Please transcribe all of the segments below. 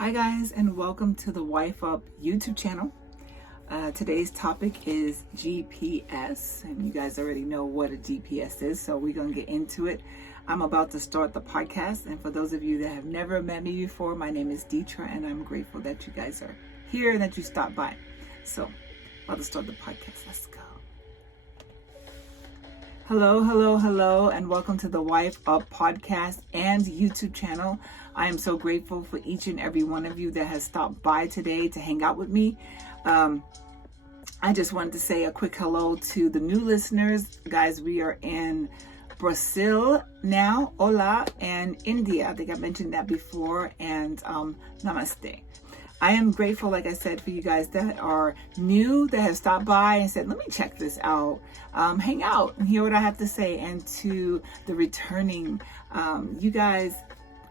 Hi guys, and welcome to the Wyfe Up YouTube channel. Today's topic is GPS, and you guys already know what a GPS is, so we're gonna get into it. I'm about to start the podcast, and for those of you that have never met me before, my name is Deetra, and I'm grateful that you guys are here and that you stopped by. So, about to start the podcast. Let's go. Hello, and welcome to the Wyfe Up podcast and YouTube channel. I am so grateful for each and every one of you that has stopped by today to hang out with me. I just wanted to say a quick hello to the new listeners. Guys, we are in Brazil now, hola, and India. I think I mentioned that before, and namaste. I am grateful, like I said, for you guys that are new, that have stopped by and said, let me check this out, hang out and hear what I have to say. And to the returning, you guys,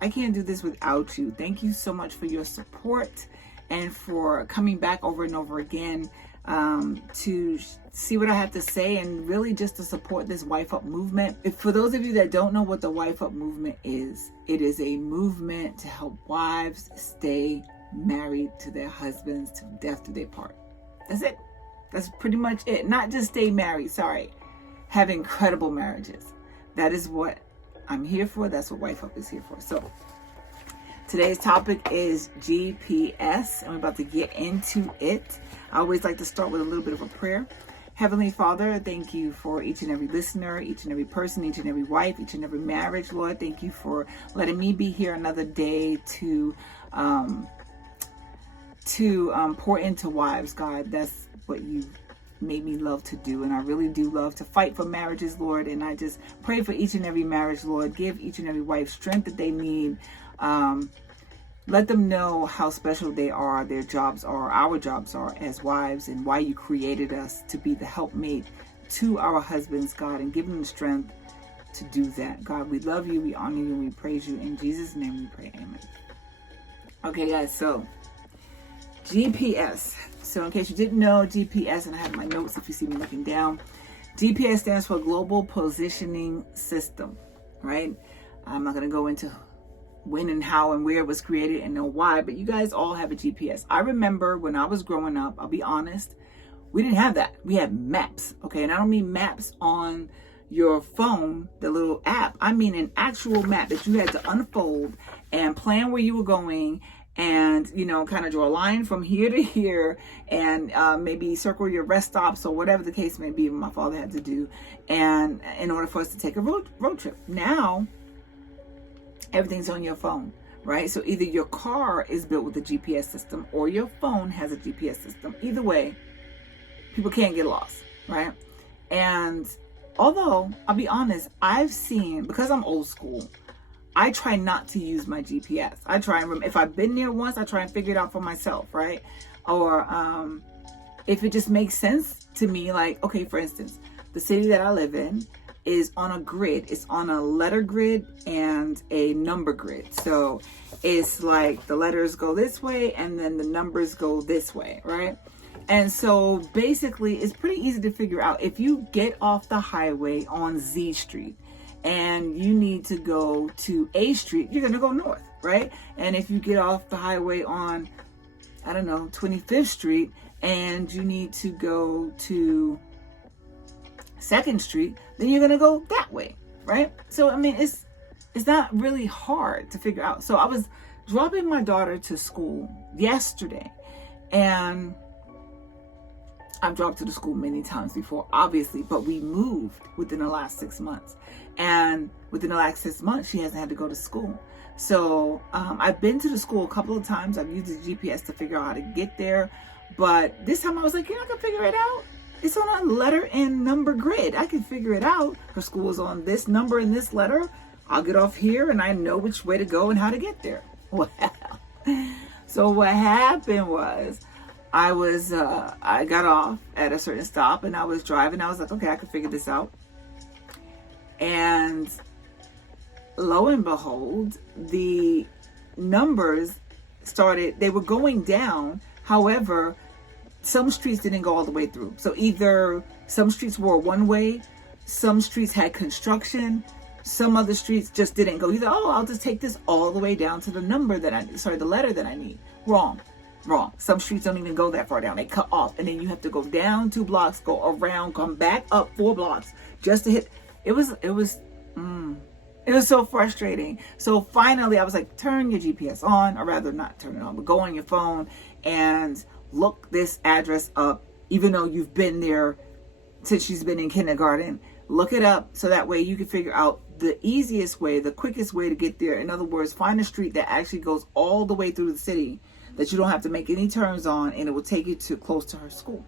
I can't do this without you. Thank you so much for your support and for coming back over and over again to see what I have to say and really just to support this Wyfe Up movement. For those of you that don't know what the Wyfe Up movement is, it is a movement to help wives stay married to their husbands till death do they part. That's it. That's pretty much it. Not just stay married, have incredible marriages. That is what I'm here for. That's what Wyfe Up is here for. So today's topic is GPS, and we're about to get into it. I always like to start with a little bit of a prayer. Heavenly Father, thank you for each and every listener, each and every person, each and every wife, each and every marriage. Lord, thank you for letting me be here another day to pour into wives, God. That's what you made me love to do, and I really do love to fight for marriages, Lord. And I just pray for each and every marriage, Lord. Give each and every wife strength that they need. Let them know how special they are, their jobs are, our jobs are as wives, and why you created us to be the helpmate to our husbands, God, and give them the strength to do that. God, we love you, we honor you, and we praise you. In Jesus' name we pray, amen. Okay, guys, so GPS. So in case you didn't know, GPS, and I have my notes if you see me looking down, GPS stands for Global Positioning System, right? I'm not going to go into when and how and where it was created and know why, but you guys all have a GPS. I remember when I was growing up, I'll be honest, we didn't have that. We had maps, okay? And I don't mean maps on your phone, the little app. I mean an actual map that you had to unfold and plan where you were going, and, you know, kind of draw a line from here to here, and maybe circle your rest stops or whatever the case may be, what my father had to do, and in order for us to take a road trip. Now, everything's on your phone, right? So either your car is built with a GPS system or your phone has a GPS system. Either way, people can't get lost, right? And although, I'll be honest, I've seen, because I'm old school, I try not to use my GPS. I try and if I've been there once, I try and figure it out for myself, right? Or if it just makes sense to me, like, okay, for instance, the city that I live in is on a grid. It's on a letter grid and a number grid. So it's like the letters go this way and then the numbers go this way, right? And so basically it's pretty easy to figure out. If you get off the highway on Z Street and you need to go to A Street, you're going to go north, right? And if you get off the highway on, I don't know, 25th Street and you need to go to 2nd Street, then you're going to go that way, right? So, I mean, it's not really hard to figure out. So I was dropping my daughter to school yesterday, and I've dropped to the school many times before, obviously, but we moved within the last 6 months. And within the last 6 months, she hasn't had to go to school. So I've been to the school a couple of times. I've used the GPS to figure out how to get there. But this time I was like, yeah, I can figure it out. It's on a letter and number grid. I can figure it out. Her school is on this number and this letter. I'll get off here and I know which way to go and how to get there. Well, so what happened was, I got off at a certain stop and I was driving. I was like, okay, I can figure this out. And lo and behold, the numbers they were going down. However, some streets didn't go all the way through. So either some streets were one way, some streets had construction, Some other streets just didn't go either. Oh, I'll just take this all the way down to the the letter that I need. Wrong. Some streets don't even go that far down. They cut off, and then you have to go down 2 blocks, go around, come back up 4 blocks just to hit. It was so frustrating. So finally I was like, turn your GPS on, or rather not turn it on, but go on your phone and look this address up, even though you've been there since she's been in kindergarten. Look it up so that way you can figure out the easiest way, the quickest way to get there. In other words, find a street that actually goes all the way through the city that you don't have to make any turns on, and it will take you to close to her school.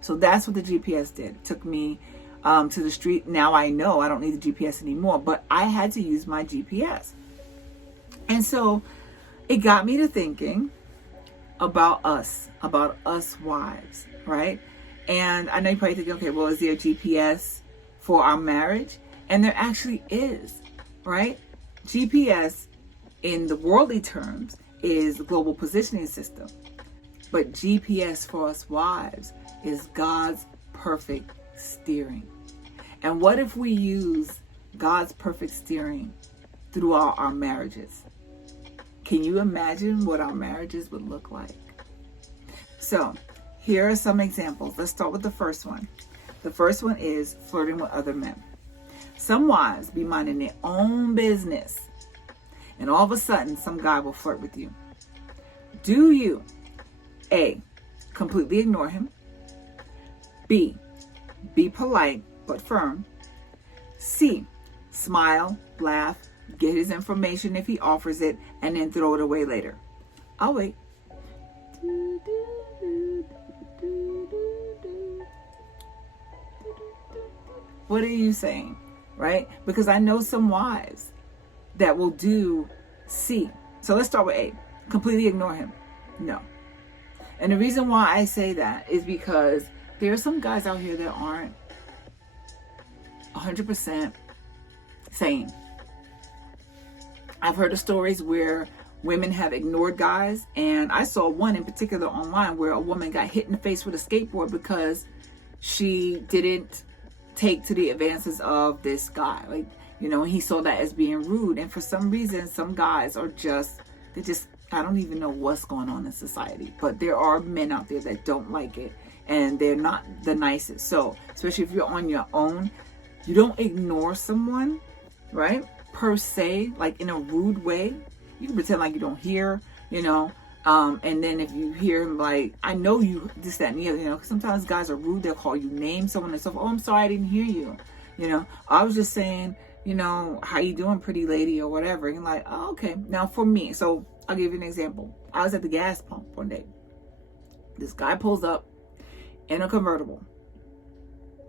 So that's what the GPS did. It took me to the street. Now I know I don't need the GPS anymore, but I had to use my GPS. And so it got me to thinking about us wives, right? And I know you're probably thinking, okay, well, is there a GPS for our marriage? And there actually is, right? GPS in the worldly terms is the global positioning system. But GPS for us wives is God's perfect steering. And what if we use God's perfect steering throughout our marriages? Can you imagine what our marriages would look like? So here are some examples. Let's start with the first one. The first one is flirting with other men. Some wives be minding their own business, and all of a sudden some guy will flirt with you. Do you A, completely ignore him? B, be polite but firm? C, smile, laugh, get his information if he offers it, and then throw it away later? I'll wait. What are you saying? Right? Because I know some wives that will do C. So let's start with A. Completely ignore him. No. And the reason why I say that is because there are some guys out here that aren't 100% sane. I've heard of stories where women have ignored guys, and I saw one in particular online where a woman got hit in the face with a skateboard because she didn't take to the advances of this guy. Like, he saw that as being rude. And for some reason, some guys are I don't even know what's going on in society, but there are men out there that don't like it, and they're not the nicest. So especially if you're on your own, you don't ignore someone, right? Per se, like in a rude way. You can pretend like you don't hear, and then if you hear him, like, I know you, this, that, and the other, because sometimes guys are rude. They'll call you names, so on and so forth. Oh, I'm sorry, I didn't hear you. I was just saying, how you doing, pretty lady, or whatever. And you're like, oh, okay. Now for me, so I'll give you an example. I was at the gas pump one day. This guy pulls up in a convertible.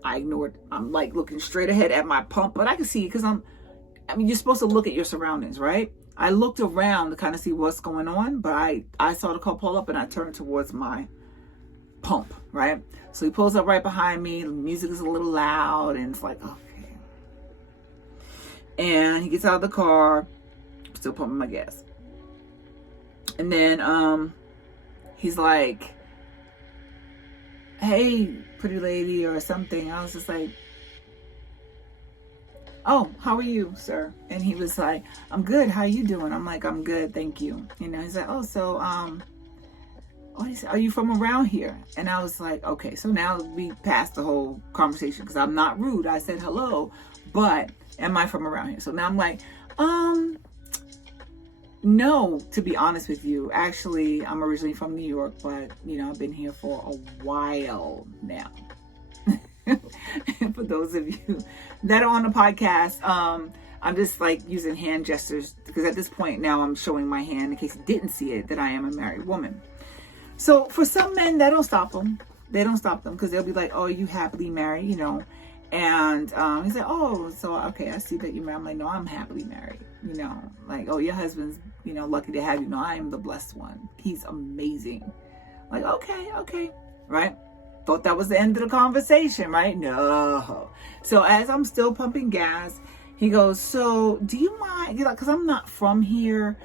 I ignored. I'm like looking straight ahead at my pump, but I can see it because you're supposed to look at your surroundings, right? I looked around to kind of see what's going on, but I saw the car pull up and I turned towards my pump, right? So he pulls up right behind me. The music is a little loud, and it's like, okay. And he gets out of the car, still pumping my gas. And then he's like, hey, pretty lady, or something. I was just like, oh, how are you, sir? And he was like, I'm good. How you doing? I'm like, I'm good, thank you. He's like, oh, so, he said, are you from around here? And I was like, okay. So now we passed the whole conversation because I'm not rude. I said hello, but am I from around here? So now I'm like, no, to be honest with you. Actually, I'm originally from New York, but, I've been here for a while now. For those of you that are on the podcast, I'm just like using hand gestures because at this point now I'm showing my hand in case you didn't see it that I am a married woman. So for some men, that don't stop them. They don't stop them because they'll be like, oh, you happily married, And he's like, oh, so okay, I see that you're married. I'm like, no, I'm happily married. Like, oh, your husband's, lucky to have you. No, I am the blessed one. He's amazing. Like, okay, right? Thought that was the end of the conversation, right? No. So as I'm still pumping gas, he goes, so do you mind, because I'm not from here,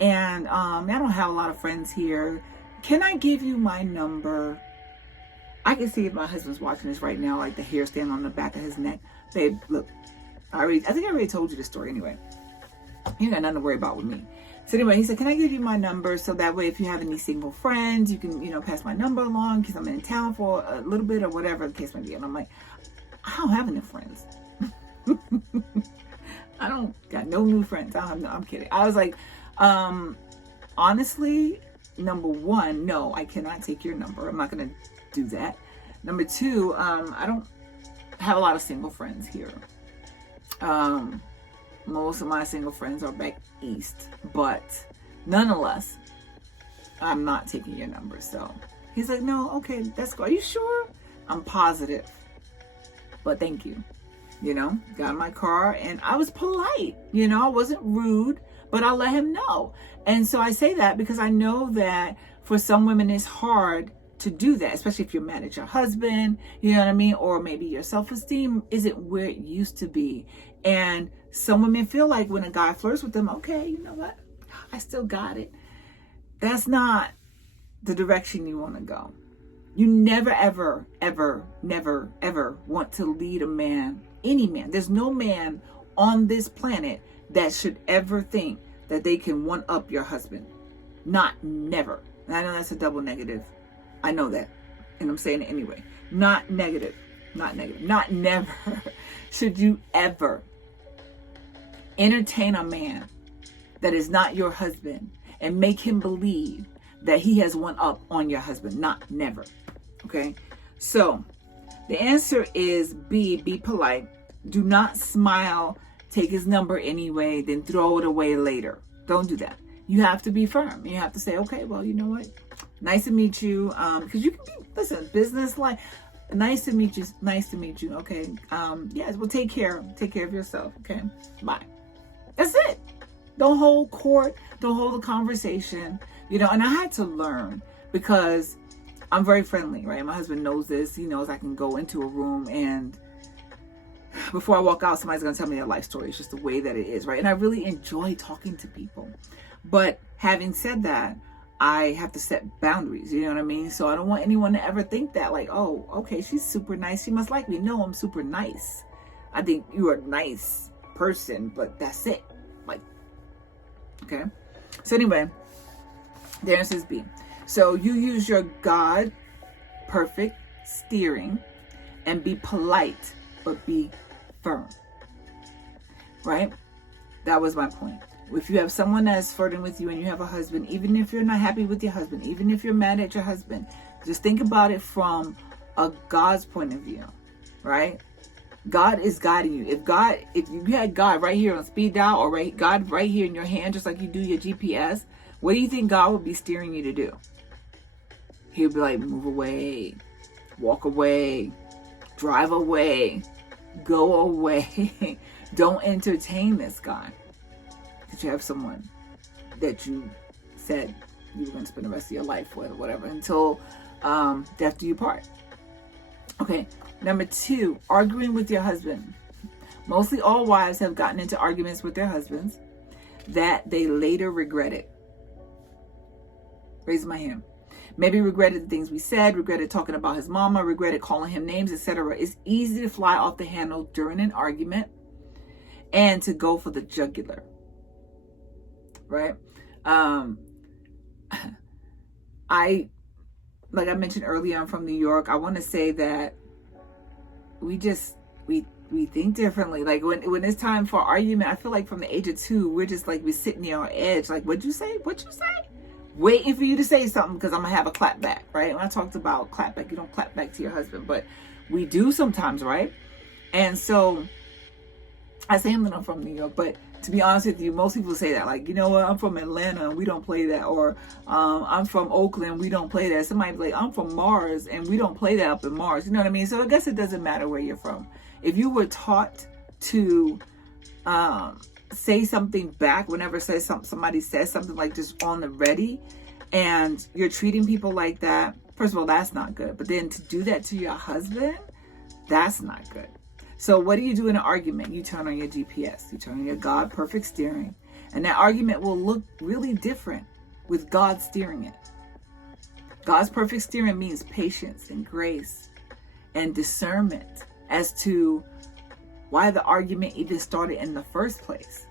and I don't have a lot of friends here. Can I give you my number? I can see if my husband's watching this right now, like the hair stand on the back of his neck. Babe, look, I think I already told you the story anyway. You got nothing to worry about with me. So anyway, he said, can I give you my number so that way if you have any single friends, you can, pass my number along because I'm in town for a little bit or whatever the case may be. And I'm like, I don't have any friends. I don't got no new friends. I'm kidding. I was like, honestly, number one, no, I cannot take your number. I'm not going to do that. Number two, I don't have a lot of single friends here. Most of my single friends are back east, but nonetheless, I'm not taking your number. So he's like, no, okay, that's cool. Are you sure? I'm positive, but thank you. Got in my car and I was polite. I wasn't rude, but I let him know. And so I say that because I know that for some women it's hard to do that, especially if you're mad at your husband, you know what I mean? Or maybe your self-esteem isn't where it used to be. And some women feel like when a guy flirts with them, okay, you know what? I still got it. That's not the direction you want to go. You never, ever, ever, never, ever want to lead a man, any man. There's no man on this planet that should ever think that they can one up your husband. Never. And I know that's a double negative. I know that. And I'm saying it anyway. Not negative. Not never should you ever entertain a man that is not your husband and make him believe that he has one up on your husband. Never. Okay? So the answer is B, be polite. Do not smile, take his number anyway, then throw it away later. Don't do that. You have to be firm. You have to say, okay, well, you know what? Nice to meet you. Because you can be, listen, business life. Nice to meet you. Nice to meet you. Okay. Yes, well, take care. Take care of yourself. Okay. Bye. That's it. Don't hold court. Don't hold a conversation. And I had to learn because I'm very friendly, right? My husband knows this. He knows I can go into a room and before I walk out, somebody's going to tell me their life story. It's just the way that it is, right? And I really enjoy talking to people. But having said that, I have to set boundaries, you know what I mean? So I don't want anyone to ever think that like, oh, okay, she's super nice. She must like me. No, I'm super nice. I think you're a nice person, but that's it. Like, okay. So anyway, the answer is B. So you use your God perfect steering and be polite, but be firm, right? That was my point. If you have someone that's flirting with you and you have a husband, even if you're not happy with your husband, even if you're mad at your husband, just think about it from a God's point of view, right? God is guiding you. If you had God right here on speed dial or God right here in your hand, just like you do your GPS, what do you think God would be steering you to do? He'll be like, move away, walk away, drive away, go away. Don't entertain this guy. That you have someone that you said you were going to spend the rest of your life with or whatever until death do you part. Okay, number 2, arguing with your husband. Mostly all wives have gotten into arguments with their husbands that they later regretted. Raise my hand. Maybe regretted the things we said, regretted talking about his mama, regretted calling him names, etc. It's easy to fly off the handle during an argument and to go for the jugular. Right? Like I mentioned earlier, I'm from New York. I want to say that we think differently. Like when it's time for argument, I feel like from the age of 2, we're just like, we're sitting near our edge. Like, what'd you say? Waiting for you to say something because I'm going to have a clap back, right? When I talked about clap back, you don't clap back to your husband, but we do sometimes, right? And so I say I'm from New York, but to be honest with you, most people say that, like, you know what, I'm from Atlanta and we don't play that, or I'm from Oakland, we don't play that. Somebody be like, I'm from Mars and we don't play that up in Mars. You know what I mean? So I guess it doesn't matter where you're from. If you were taught to say something back whenever somebody says something, like just on the ready, and you're treating people like that, first of all, that's not good. But then to do that to your husband, that's not good. So what do you do in an argument? You turn on your GPS, you turn on your God perfect steering, and that argument will look really different with God steering it. God's perfect steering means patience and grace and discernment as to why the argument even started in the first place,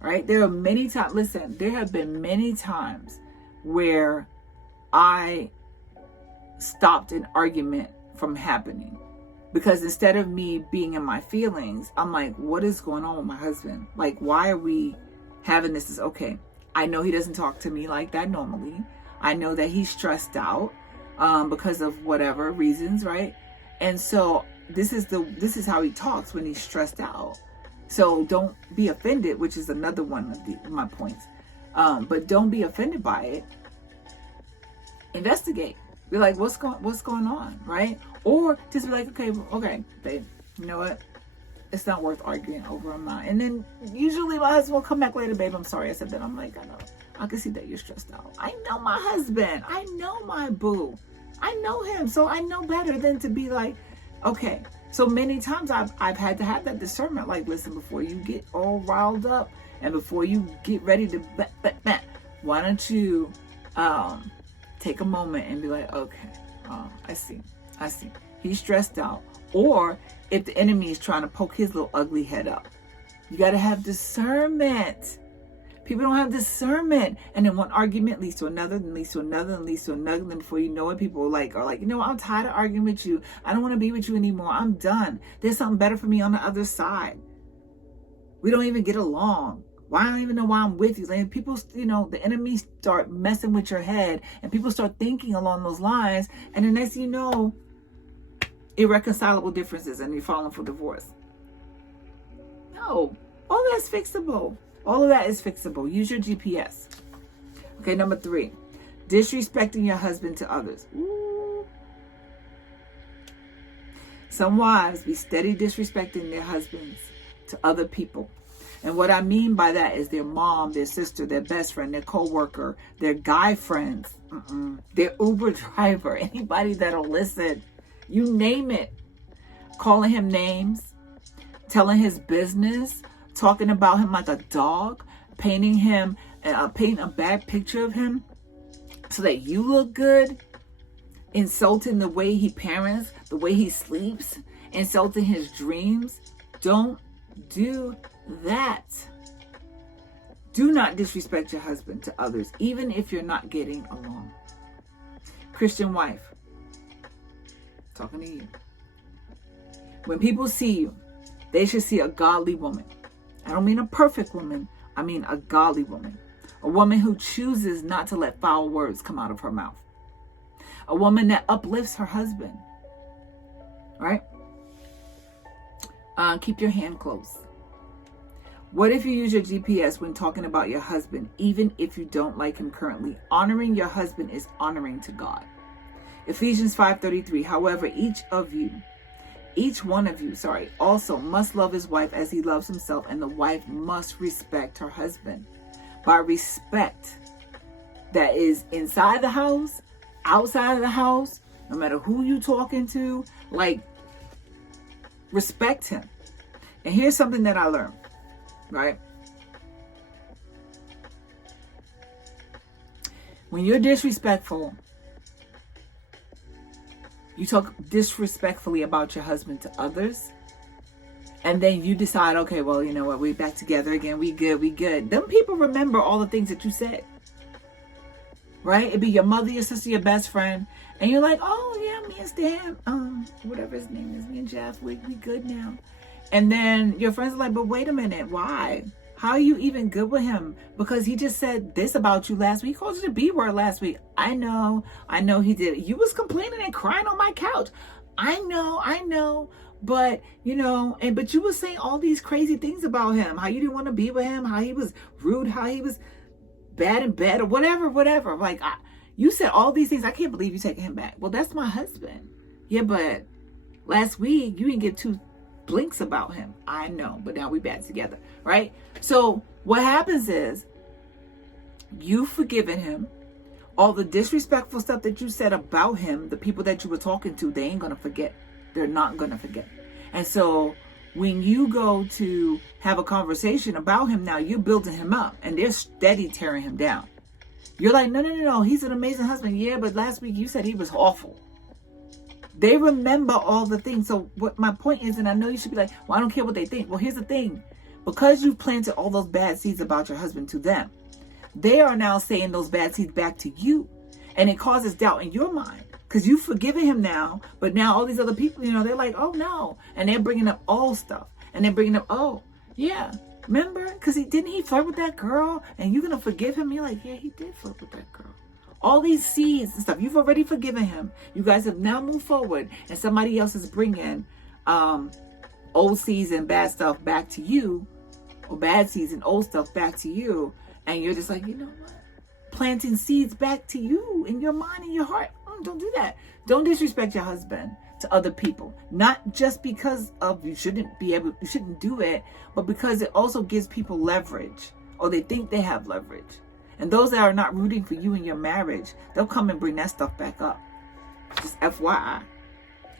right? There are many times, listen, there have been many times where I stopped an argument from happening because instead of me being in my feelings, I'm like, what is going on with my husband? Like, why are we having this? Is okay. I know he doesn't talk to me like that normally. I know that he's stressed out because of whatever reasons, right? And so this is how he talks when he's stressed out. So don't be offended, which is another one of my points. But don't be offended by it. Investigate. Be like, what's going on, right? Or just be like, okay, babe, you know what? It's not worth arguing over. I'm not. And then usually my husband will come back later, babe, I'm sorry I said that. I'm like, I know. I can see that you're stressed out. I know my husband. I know my boo. I know him. So I know better than to be like, okay. So many times I've had to have that discernment. Like, listen, before you get all riled up and before you get ready to why don't you take a moment and be like, okay, I see. He's stressed out. Or if the enemy is trying to poke his little ugly head up, you got to have discernment. People don't have discernment. And then one argument leads to another, and leads to another, and leads to another. And then before you know it, people are like, you know what? I'm tired of arguing with you. I don't want to be with you anymore. I'm done. There's something better for me on the other side. We don't even get along. Why? I don't even know why I'm with you. And people, the enemy start messing with your head, and people start thinking along those lines. And the next thing you know, irreconcilable differences, and you're filing for divorce. No, all that's fixable. All of that is fixable. Use your GPS. Okay, number 3, disrespecting your husband to others. Ooh. Some wives be steady disrespecting their husbands to other people. And what I mean by that is their mom, their sister, their best friend, their co-worker, their guy friends, their Uber driver, anybody that'll listen. You name it. Calling him names, telling his business, talking about him like a dog, painting a bad picture of him so that you look good, insulting the way he parents, the way he sleeps, insulting his dreams. Don't do that. Do not disrespect your husband to others, even if you're not getting along. Christian wife, talking to you. When people see you, they should see a godly woman. I don't mean a perfect woman. I mean a godly woman. A woman who chooses not to let foul words come out of her mouth. A woman that uplifts her husband. Right? Keep your hand close. What if you use your GPS when talking about your husband, even if you don't like him currently? Honoring your husband is honoring to God. Ephesians 5:33. However, each one of you, also must love his wife as he loves himself, and the wife must respect her husband. By respect, that is inside the house, outside of the house, no matter who you talking to, like, respect him. And here's something that I learned, right? When you're disrespectful, you talk disrespectfully about your husband to others, and then you decide, okay, well, you know what, we're back together again, we good. Them people remember all the things that you said, right? It'd be your mother, your sister, your best friend, and you're like, oh yeah, me and Stan, whatever his name is, me and Jeff, we good now. And then your friends are like, but wait a minute, why? How are you even good with him? Because he just said this about you last week. He called you the B word last week. I know he did. You was complaining and crying on my couch. I know. But, but you was saying all these crazy things about him. How you didn't want to be with him. How he was rude. How he was bad in bed or whatever. Like, you said all these things. I can't believe you taking him back. Well, that's my husband. Yeah, but last week you didn't get 2 blinks about him. I know, but now we back together, right? So what happens is you've forgiven him. All the disrespectful stuff that you said about him, the people that you were talking to, they ain't going to forget. They're not going to forget. And so when you go to have a conversation about him now, you're building him up and they're steady tearing him down. You're like, no. He's an amazing husband. Yeah, but last week you said he was awful. They remember all the things. So what my point is, and I know you should be like, well, I don't care what they think. Well, here's the thing. Because you've planted all those bad seeds about your husband to them, they are now saying those bad seeds back to you. And it causes doubt in your mind. Because you've forgiven him now. But now all these other people, they're like, oh, no. And they're bringing up old stuff. And they're bringing up, oh, yeah. Remember? Because didn't he flirt with that girl? And you're going to forgive him? You're like, yeah, he did flirt with that girl. All these seeds and stuff, you've already forgiven him. You guys have now moved forward, and somebody else is bringing old seeds and bad stuff back to you, or bad seeds and old stuff back to you, and you're just like, you know what? Planting seeds back to you in your mind and your heart. Don't do that. Don't disrespect your husband to other people. Not just because of you shouldn't do it, but because it also gives people leverage, or they think they have leverage. And those that are not rooting for you in your marriage, they'll come and bring that stuff back up. Just FYI.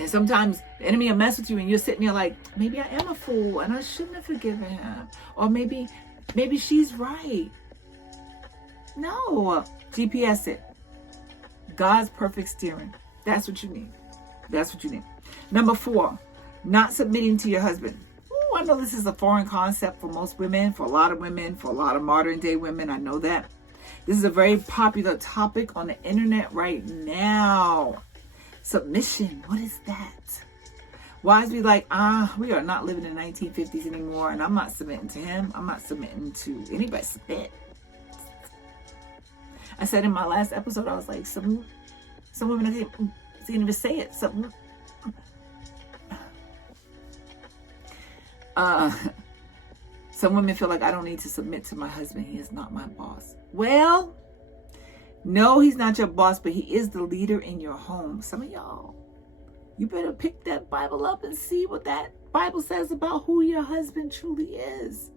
And sometimes the enemy will mess with you and you're sitting there like, maybe I am a fool and I shouldn't have forgiven him. Or maybe she's right. No. GPS it. God's perfect steering. That's what you need. That's what you need. Number 4, not submitting to your husband. Ooh, I know this is a foreign concept for most women, for a lot of women, for a lot of modern day women. I know that. This is a very popular topic on the internet right now. Submission. What is that? Wives be like, we are not living in the 1950s anymore, and I'm not submitting to him. I'm not submitting to anybody. Submit. I said in my last episode, I was like, some women can't even say it. Some women feel like I don't need to submit to my husband. He is not my boss. Well, no, he's not your boss, but he is the leader in your home. Some of y'all, you better pick that Bible up and see what that Bible says about who your husband truly is.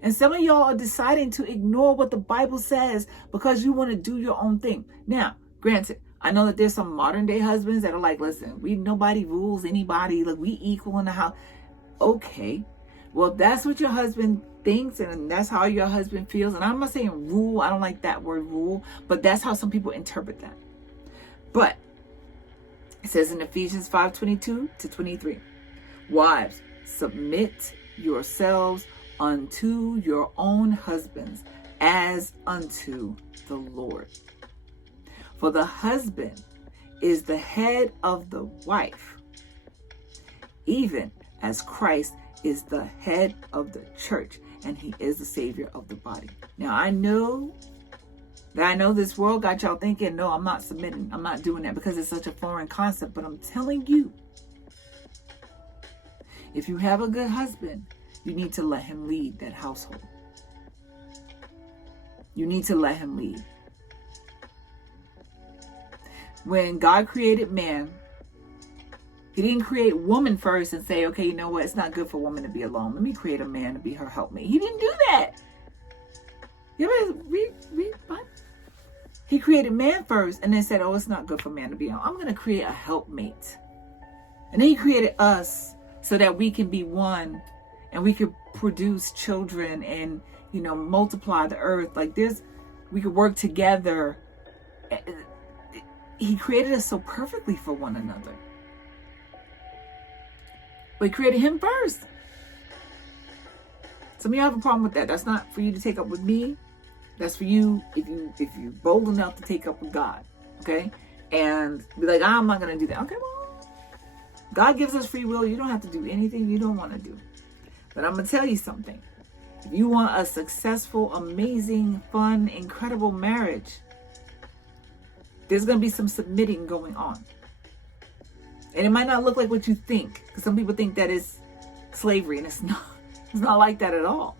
And some of y'all are deciding to ignore what the Bible says because you want to do your own thing. Now, granted, I know that there's some modern day husbands that are like, listen, nobody rules anybody. Look, we equal in the house. Okay. Well, that's what your husband thinks, and that's how your husband feels. And I'm not saying rule. I don't like that word rule, but that's how some people interpret that. But it says in Ephesians 5:22-23, wives, submit yourselves unto your own husbands as unto the Lord. For the husband is the head of the wife, even as Christ is the head of the church, and he is the savior of the body. Now, I know this world got y'all thinking, no, I'm not submitting. I'm not doing that because it's such a foreign concept. But I'm telling you, if you have a good husband, you need to let him lead that household. You need to let him lead. When God created man, he didn't create woman first and say, okay, you know what? It's not good for woman to be alone. Let me create a man to be her helpmate. He didn't do that. You ever read Bible? He created man first and then said, oh, it's not good for man to be alone. I'm going to create a helpmate. And then he created us so that we can be one and we could produce children and, multiply the earth. We could work together. He created us so perfectly for one another. But he created him first. Some of you have a problem with that. That's not for you to take up with me. That's for you if you're bold enough to take up with God. Okay? And be like, I'm not going to do that. Okay, well, God gives us free will. You don't have to do anything you don't want to do. But I'm going to tell you something. If you want a successful, amazing, fun, incredible marriage, there's going to be some submitting going on. And it might not look like what you think, because some people think that is slavery, and it's not. It's not like that at all.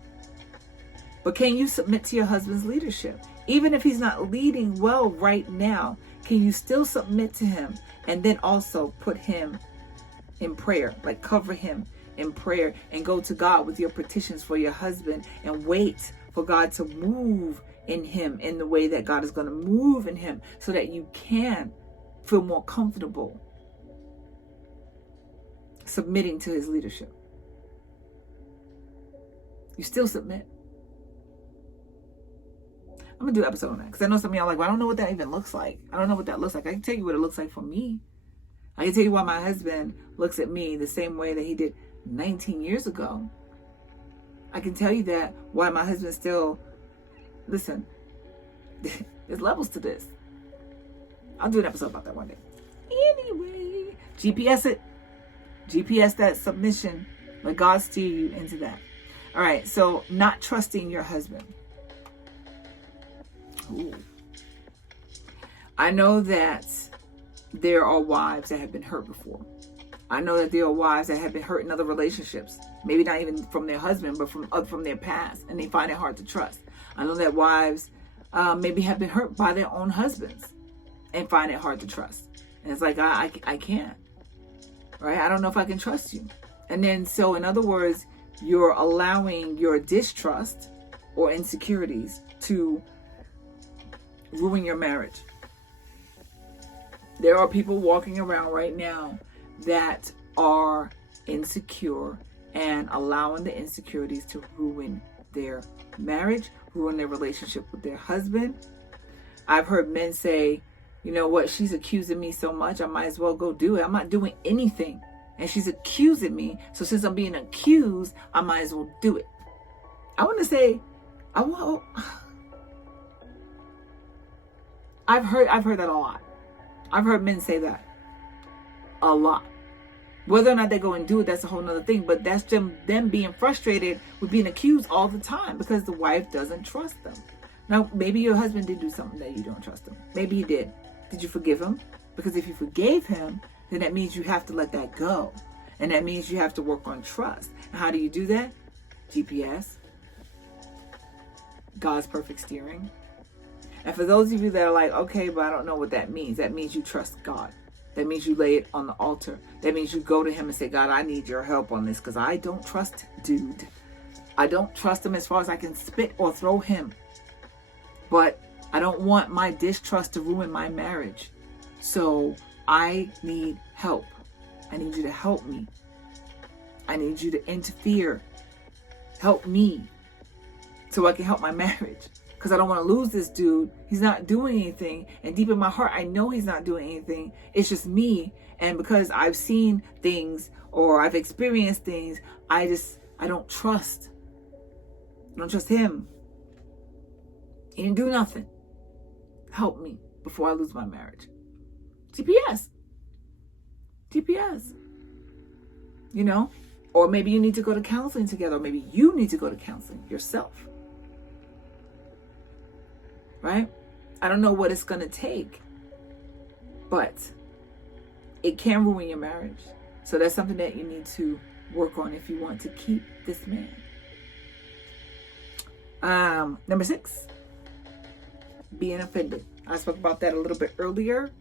But can you submit to your husband's leadership? Even if he's not leading well right now, can you still submit to him and then also put him in prayer, like cover him in prayer and go to God with your petitions for your husband and wait for God to move in him in the way that God is going to move in him so that you can feel more comfortable submitting to his leadership. You still submit. I'm going to do an episode on that because I know some of y'all are like, well, I don't know what that even looks like. I don't know what that looks like. I can tell you what it looks like for me. I can tell you why my husband looks at me the same way that he did 19 years ago. I can tell you that why my husband still, listen, there's levels to this. I'll do an episode about that one day. Anyway, GPS it. GPS that submission. Let God steer you into that. All right, so not trusting your husband. Ooh. I know that there are wives that have been hurt before. I know that there are wives that have been hurt in other relationships. Maybe not even from their husband, but from their past. And they find it hard to trust. I know that wives maybe have been hurt by their own husbands and find it hard to trust. And it's like, I can't. Right? I don't know if I can trust you. And then, so in other words, you're allowing your distrust or insecurities to ruin your marriage. There are people walking around right now that are insecure and allowing the insecurities to ruin their marriage, ruin their relationship with their husband. I've heard men say, you know what, she's accusing me so much, I might as well go do it. I'm not doing anything. And she's accusing me. So since I'm being accused, I might as well do it. I want to say, I've heard that a lot. I've heard men say that a lot. Whether or not they go and do it, that's a whole nother thing. But that's them being frustrated with being accused all the time because the wife doesn't trust them. Now, maybe your husband did do something that you don't trust him. Maybe he did. Did you forgive him? Because if you forgave him, then that means you have to let that go. And that means you have to work on trust. And how do you do that? GPS. God's perfect steering. And for those of you that are like, okay, but I don't know what that means you trust God. That means you lay it on the altar. That means you go to him and say, God, I need your help on this because I don't trust dude. I don't trust him as far as I can spit or throw him. But I don't want my distrust to ruin my marriage. So I need help. I need you to help me. I need you to interfere. Help me so I can help my marriage. Because I don't want to lose this dude. He's not doing anything. And deep in my heart, I know he's not doing anything. It's just me. And because I've seen things or I've experienced things, I don't trust. I don't trust him. He didn't do nothing. Help me before I lose my marriage. GPS. You know? Or maybe you need to go to counseling together. Or maybe you need to go to counseling yourself. Right? I don't know what it's going to take. But it can ruin your marriage. So that's something that you need to work on if you want to keep this man. Number 6. Being offended. I spoke about that a little bit earlier.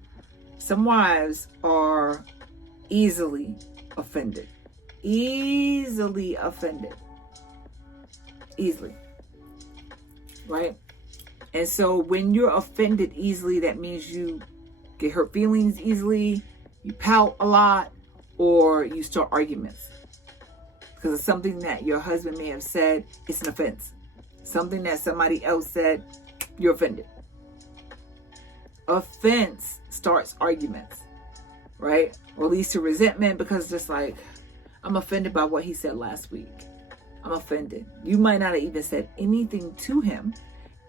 Some wives are easily offended. Easily. Right? And so when you're offended easily, that means you get hurt feelings easily, you pout a lot, or you start arguments. Because it's something that your husband may have said, it's an offense. Something that somebody else said, you're offended. Offense starts arguments, right? Or leads to resentment because just like, I'm offended by what he said last week. I'm offended. You might not have even said anything to him.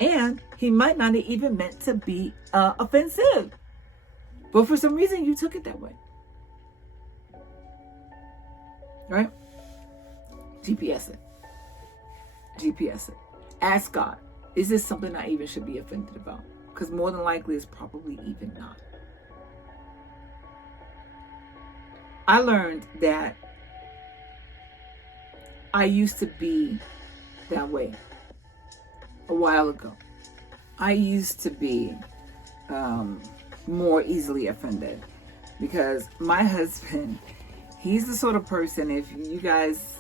And he might not have even meant to be offensive. But for some reason, you took it that way. Right? GPS it. Ask God, is this something I even should be offended about? Because more than likely, it's probably even not. I learned that I used to be that way a while ago. I used to be more easily offended because my husband, he's the sort of person, if you guys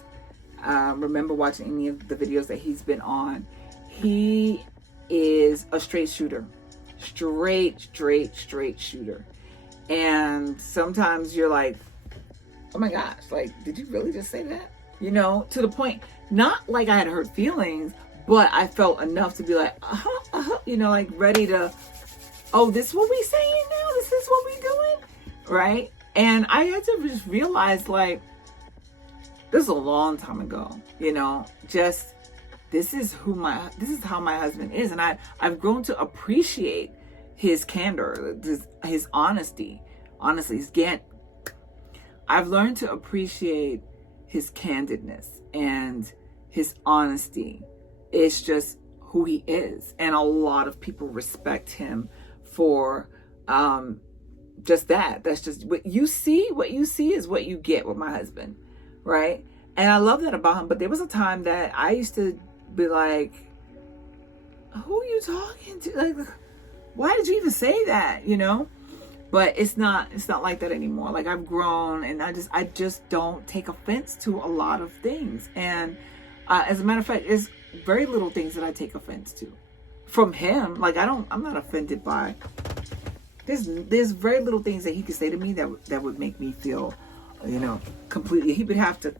remember watching any of the videos that he's been on, he is a straight shooter. Straight shooter. And sometimes you're like, oh my gosh, like, did you really just say that? You know, to the point, not like I had hurt feelings, but I felt enough to be like, you know, like ready to, oh, this is what we saying now? This is what we doing? Right? And I had to just realize, like, this is a long time ago, just this is how my husband is. And I've grown to appreciate his candor, his honesty. Honestly, I've learned to appreciate his candidness and his honesty. It's just who he is. And a lot of people respect him for just that. That's just what you see. What you see is what you get with my husband, right? And I love that about him. But there was a time that I used to be like, who are you talking to? Like, why did you even say that? But it's not like that anymore. Like, I've grown, and I just don't take offense to a lot of things. And as a matter of fact, there's very little things that I take offense to from him. Like, I'm not offended by. There's very little things that he could say to me that would make me feel, completely. He would have to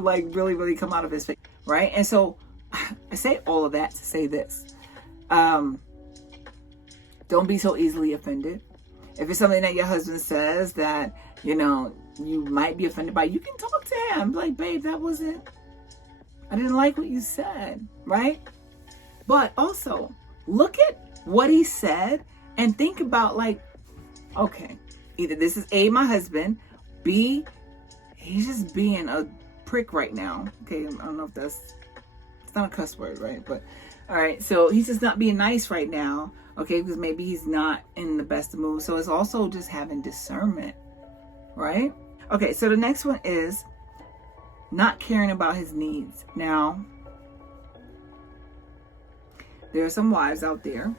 like really, really come out of his face, right? And so I say all of that to say this. Don't be so easily offended. If it's something that your husband says that, you might be offended by, you can talk to him. Like, babe, I didn't like what you said, right? But also, look at what he said and think about, like, okay, either this is A, my husband, B, he's just being a prick right now. Okay, I don't know if it's not a cuss word, right? But, all right, so he's just not being nice right now, okay, because maybe he's not in the best mood. So it's also just having discernment, right? Okay, so the next one is not caring about his needs. Now, there are some wives out there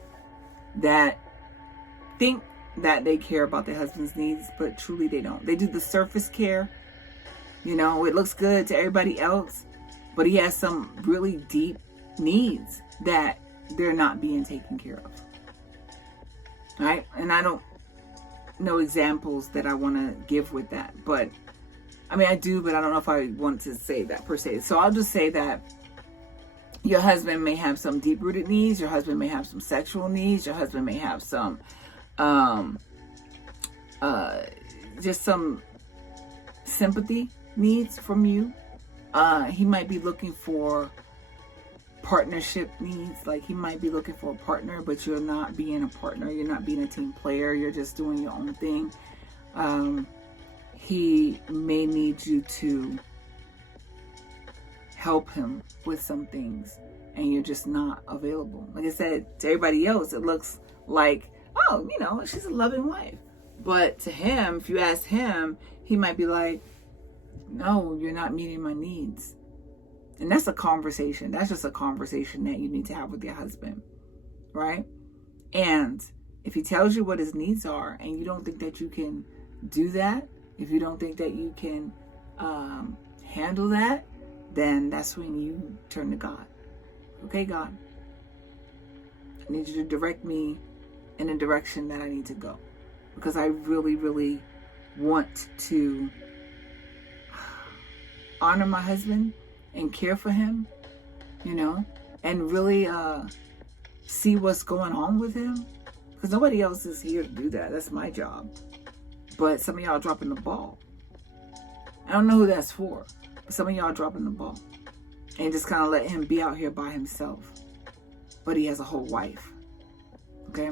that think that they care about their husband's needs, but truly they don't. They do the surface care. It looks good to everybody else, but he has some really deep needs that they're not being taken care of. Right? And I don't know examples that I want to give with that, but I mean, I do, but I don't know if I want to say that per se. So I'll just say that your husband may have some deep-rooted needs. Your husband may have some sexual needs. Your husband may have some, just some sympathy needs from you. He might be looking for partnership needs. Like, he might be looking for a partner, but you're not being a partner. You're not being a team player. You're just doing your own thing. He may need you to help him with some things, and you're just not available. Like I said, to everybody else, it looks like, oh, she's a loving wife. But to him, if you ask him, he might be like, no, you're not meeting my needs. And that's a conversation. That's just a conversation that you need to have with your husband, right? And if he tells you what his needs are and you don't think that you can do that, if you don't think that you can handle that, then that's when you turn to God. Okay, God, I need you to direct me in the direction that I need to go, because I really, really want to honor my husband and care for him, and really see what's going on with him, because nobody else is here to do that. That's my job. But some of y'all dropping the ball. I don't know who that's for, but some of y'all dropping the ball and just kind of let him be out here by himself. But he has a whole wife. Okay?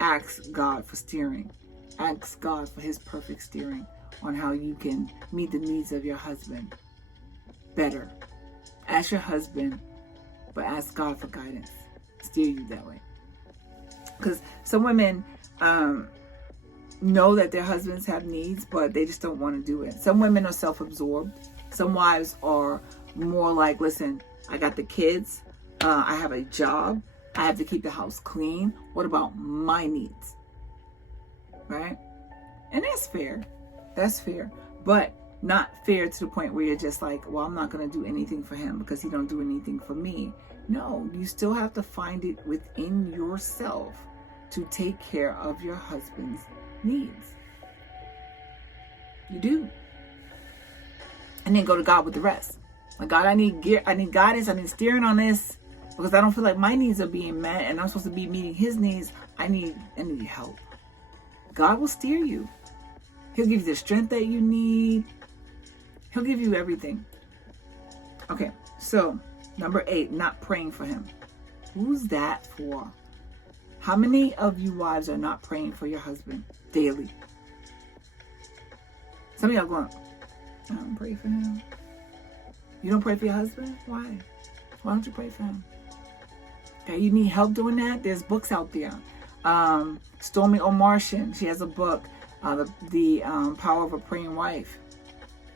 Ask God for steering. Ask God for his perfect steering on how you can meet the needs of your husband better. Ask your husband, but ask God for guidance. Steer you that way. Because some women know that their husbands have needs, but they just don't want to do it. Some women are self-absorbed. Some wives are more like, listen, I got the kids. I have a job. I have to keep the house clean. What about my needs? Right? And that's fair. That's fair. But not fair to the point where you're just like, well, I'm not going to do anything for him because he don't do anything for me. No, you still have to find it within yourself to take care of your husband's needs. You do. And then go to God with the rest. Like, God, I need guidance. I need steering on this. because I don't feel like my needs are being met and I'm supposed to be meeting his needs. I need help. God will steer you. He'll give you the strength that you need. He'll give you everything. Okay, so number 8, not praying for him. Who's that for? How many of you wives are not praying for your husband daily? Some of y'all going, I don't pray for him. You don't pray for your husband? Why? Why don't you pray for him? Okay, you need help doing that? There's books out there. Stormy O'Martian, she has a book, the Power of a Praying Wife,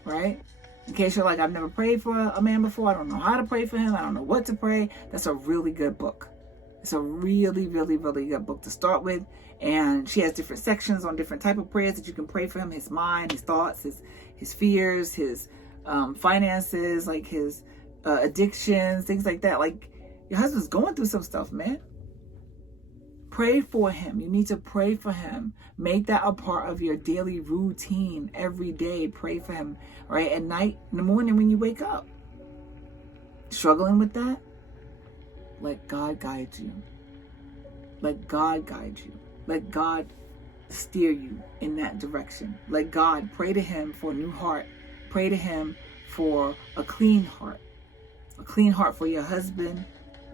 right? In case you're like, I've never prayed for a man before. I don't know how to pray for him. I don't know what to pray. That's a really good book. It's a really, really, really good book to start with. And she has different sections on different type of prayers that you can pray for him. His mind, his thoughts, his fears, his finances, like his addictions, things like that. Like, your husband's going through some stuff, man. Pray for him. You need to pray for him. Make that a part of your daily routine every day. Pray for him, right? At night, in the morning when you wake up. Struggling with that? Let God guide you. Let God guide you. Let God steer you in that direction. Let God, pray to him for a new heart. Pray to him for a clean heart. A clean heart for your husband.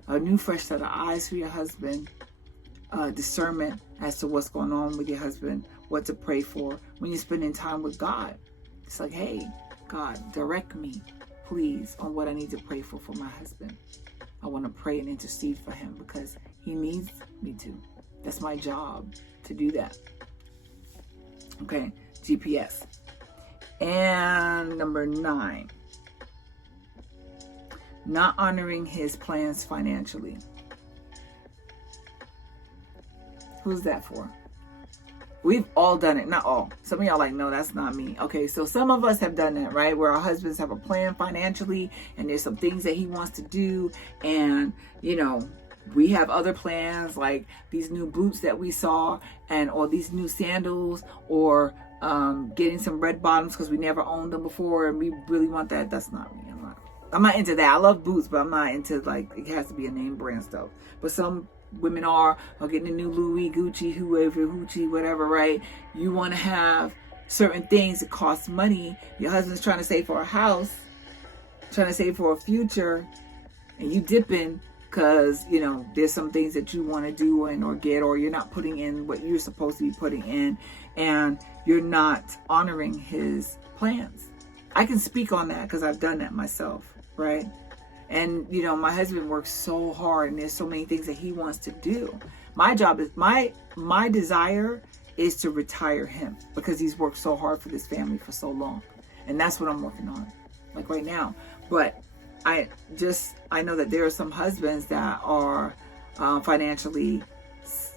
A new fresh set of eyes for your husband. Discernment as to what's going on with your husband, what to pray for. When you're spending time with God, it's like, hey, God, direct me, please, on what I need to pray for my husband. I want to pray and intercede for him because he needs me to. That's my job, to do that. Okay, GPS. And number 9, not honoring his plans financially. Who's that for? We've all done it. Not all. Some of y'all like, no, that's not me. Okay, so some of us have done that, right? Where our husbands have a plan financially and there's some things that he wants to do. And, you know, we have other plans like these new boots that we saw or these new sandals or getting some red bottoms because we never owned them before and we really want that. That's not me. I'm not into that. I love boots, but I'm not into like, it has to be a name brand stuff. But some women are getting a new Louis, Gucci, whoever, Hoochie, whatever, right? You want to have certain things that cost money. Your husband's trying to save for a house, trying to save for a future, and you dipping because, you know, there's some things that you want to do or get, or you're not putting in what you're supposed to be putting in, and you're not honoring his plans. I can speak on that because I've done that myself, right? And, you know, my husband works so hard and there's so many things that he wants to do. My job is, my desire is to retire him because he's worked so hard for this family for so long. And that's what I'm working on, like right now. But I know that there are some husbands that are financially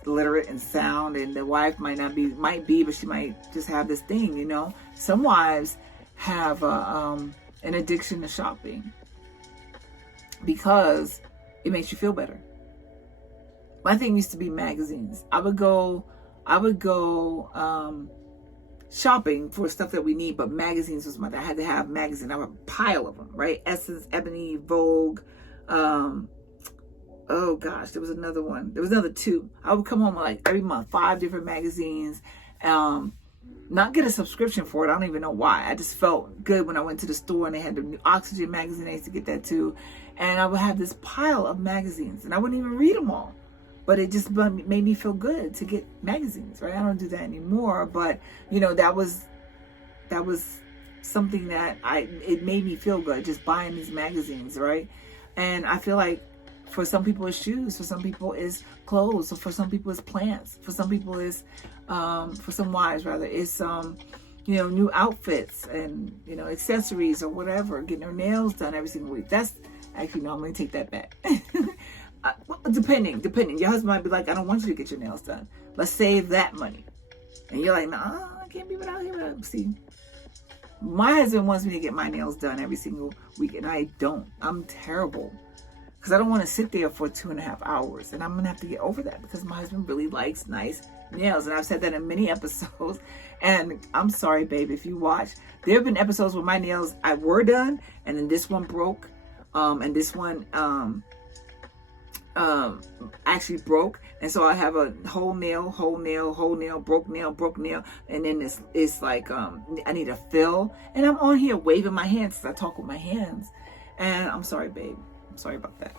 literate and sound, and the wife might be, but she might just have this thing, you know. Some wives have an addiction to shopping, because it makes you feel better. My thing used to be magazines. I would go shopping for stuff that we need, but magazines was I had to have magazines. I have a pile of them, right? Essence, Ebony, Vogue. Oh gosh, there was another one. There was another 2. I would come home with like every month 5 different magazines. Not get a subscription for it. I don't even know why. I just felt good when I went to the store and they had the new Oxygen magazine. I used to get that too. And I would have this pile of magazines and I wouldn't even read them all. But it just made me feel good to get magazines, right? I don't do that anymore. But, you know, that was something that it made me feel good, just buying these magazines, right? And I feel like for some people it's shoes, for some people it's clothes, or for some people it's plants, for some people it's for some wives rather, it's you know, new outfits and, you know, accessories or whatever, getting their nails done every single week. That's actually, no, I'm gonna take that back. Depending, your husband might be like, I don't want you to get your nails done, let's save that money, and you're like, nah, I can't be without him. See, my husband wants me to get my nails done every single week, and I don't. I'm terrible. Because I don't want to sit there for 2.5 hours. And I'm going to have to get over that because my husband really likes nice nails. And I've said that in many episodes. And I'm sorry, babe, if you watch. There have been episodes where my nails were done. And then this one broke. And this one actually broke, and so I have a whole nail, broke nail, and then it's like I need a fill, and I'm on here waving my hands because I talk with my hands, and I'm sorry, babe, I'm sorry about that,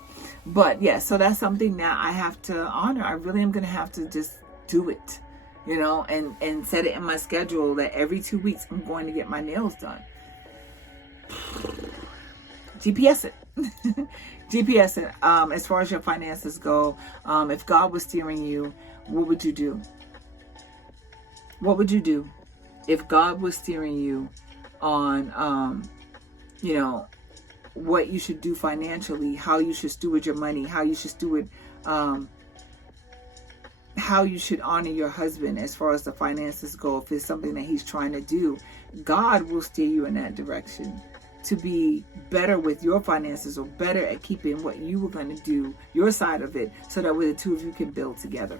but yeah, so that's something that I have to honor. I really am gonna have to just do it, you know, and set it in my schedule that every 2 weeks I'm going to get my nails done. GPS it. GPS it. As far as your finances go, if God was steering you, what would you do? What would you do if God was steering you on, you know, what you should do financially, how you should steward your money, how you should steward, how you should honor your husband as far as the finances go? If it's something that he's trying to do, God will steer you in that direction to be better with your finances, or better at keeping what you were going to do, your side of it, so that way the two of you can build together.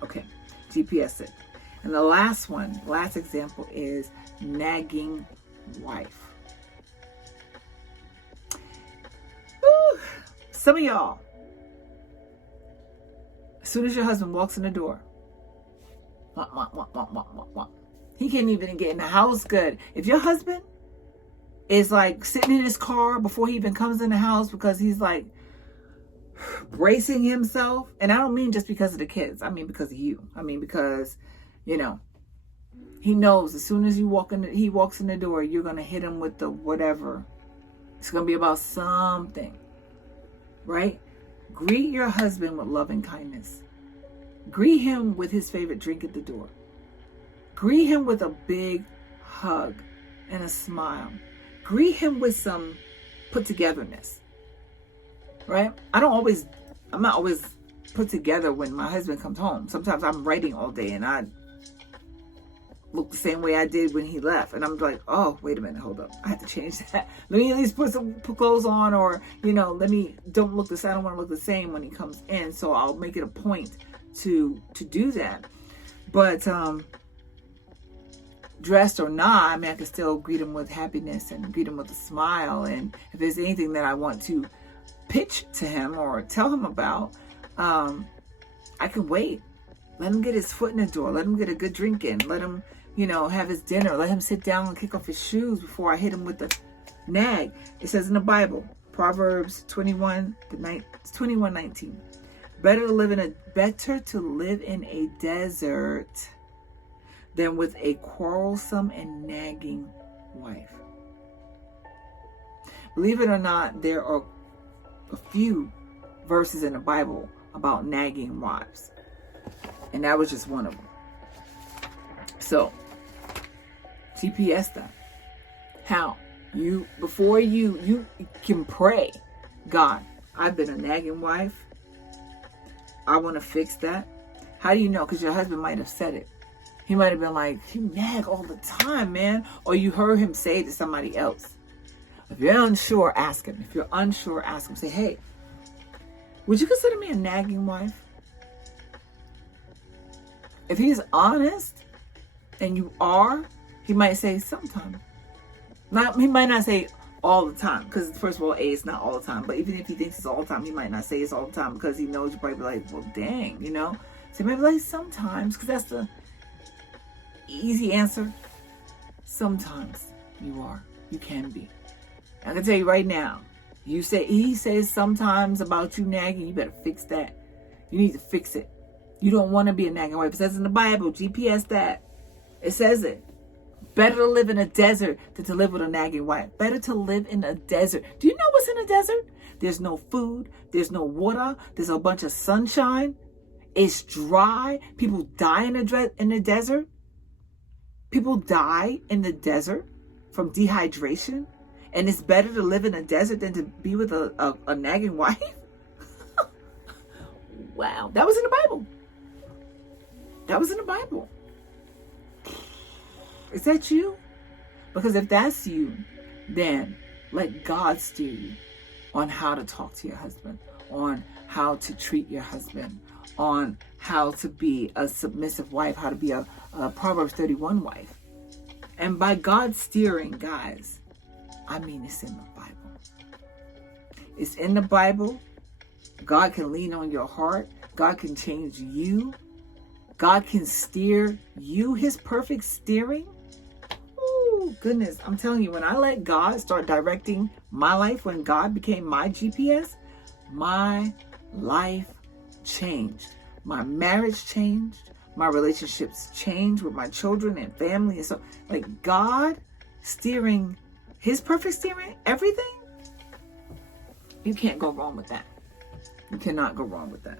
Okay, GPS it. And the last example is nagging wife. Woo. Some of y'all, as soon as your husband walks in the door, he can't even get in the house good. If your husband is like sitting in his car before he even comes in the house because he's like bracing himself, and I don't mean just because of the kids, I mean because of you. I mean because, you know, he knows as soon as he walks in the door, you're going to hit him with the whatever. It's going to be about something, right? Greet your husband with love and kindness. Greet him with his favorite drink at the door. Greet him with a big hug and a smile. Greet him with some put togetherness, right? I'm not always put together when my husband comes home. Sometimes I'm writing all day and I look the same way I did when he left. And I'm like, oh, wait a minute, hold up. I have to change that. Let me at least put clothes on, or, you know, I don't want to look the same when he comes in. So I'll make it a point to do that. But, dressed or not, I mean, I can still greet him with happiness and greet him with a smile. And if there's anything that I want to pitch to him or tell him about, I can wait. Let him get his foot in the door. Let him get a good drink in. Let him, you know, have his dinner. Let him sit down and kick off his shoes before I hit him with the nag. It says in the Bible, Proverbs 21:19, better to live in a desert than with a quarrelsome and nagging wife. Believe it or not, there are a few verses in the Bible about nagging wives. And that was just one of them. So, GPS that. How? Before you can pray, God, I've been a nagging wife. I want to fix that. How do you know? Because your husband might have said it. He might have been like, you nag all the time, man. Or you heard him say it to somebody else. If you're unsure, ask him. If you're unsure, ask him. Say, hey, would you consider me a nagging wife? If he's honest and you are, he might say sometimes. He might not say all the time, because first of all, it's not all the time. But even if he thinks it's all the time, he might not say it's all the time, because he knows you probably be like, well, dang, you know. So maybe like sometimes, because that's the easy answer. Sometimes you can be. I can tell you right now, he says sometimes about you nagging, you better fix that. You need to fix it. You don't want to be a nagging wife. It says in the Bible, GPS that. It says it. Better to live in a desert than to live with a nagging wife. Better to live in a desert. Do you know what's in a desert? There's no food. There's no water. There's a bunch of sunshine. It's dry. People die in the desert. People die in the desert from dehydration. And it's better to live in a desert than to be with a nagging wife? Wow. That was in the Bible. That was in the Bible. Is that you? Because if that's you, then let God steer you on how to talk to your husband, on how to treat your husband, on how to be a submissive wife, how to be a Proverbs 31 wife. And by God steering, guys, I mean it's in the Bible. It's in the Bible. God can lean on your heart. God can change you. God can steer you, his perfect steering. Oh, goodness. I'm telling you, when I let God start directing my life, when God became my GPS, my life changed. My marriage changed. My relationships changed with my children and family. And so, like, God steering, his perfect steering, everything, you can't go wrong with that. You cannot go wrong with that.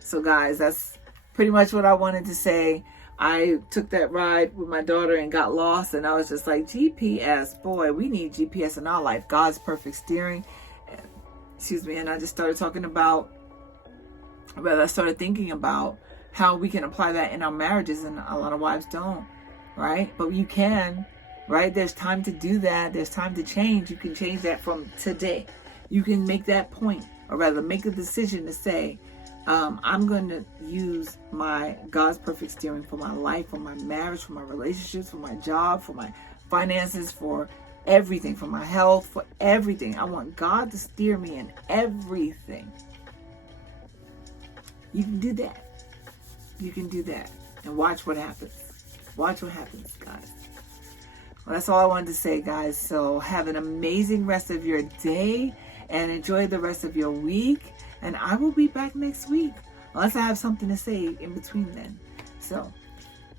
So, guys, that's pretty much what I wanted to say. I took that ride with my daughter and got lost, and I was just like, GPS, boy, we need GPS in our life. God's perfect steering. Excuse me. And I just started talking about, I started thinking about how we can apply that in our marriages, and a lot of wives don't, right? But you can, right? There's time to do that. There's time to change. You can change that from today. You can make that point, or rather make a decision to say, I'm going to use my God's perfect steering for my life, for my marriage, for my relationships, for my job, for my finances, for everything, for my health, for everything. I want God to steer me in everything. You can do that. You can do that. And watch what happens. Watch what happens, guys. Well, that's all I wanted to say, guys. So have an amazing rest of your day and enjoy the rest of your week. And I will be back next week, unless I have something to say in between then. So,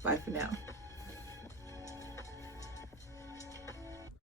bye for now.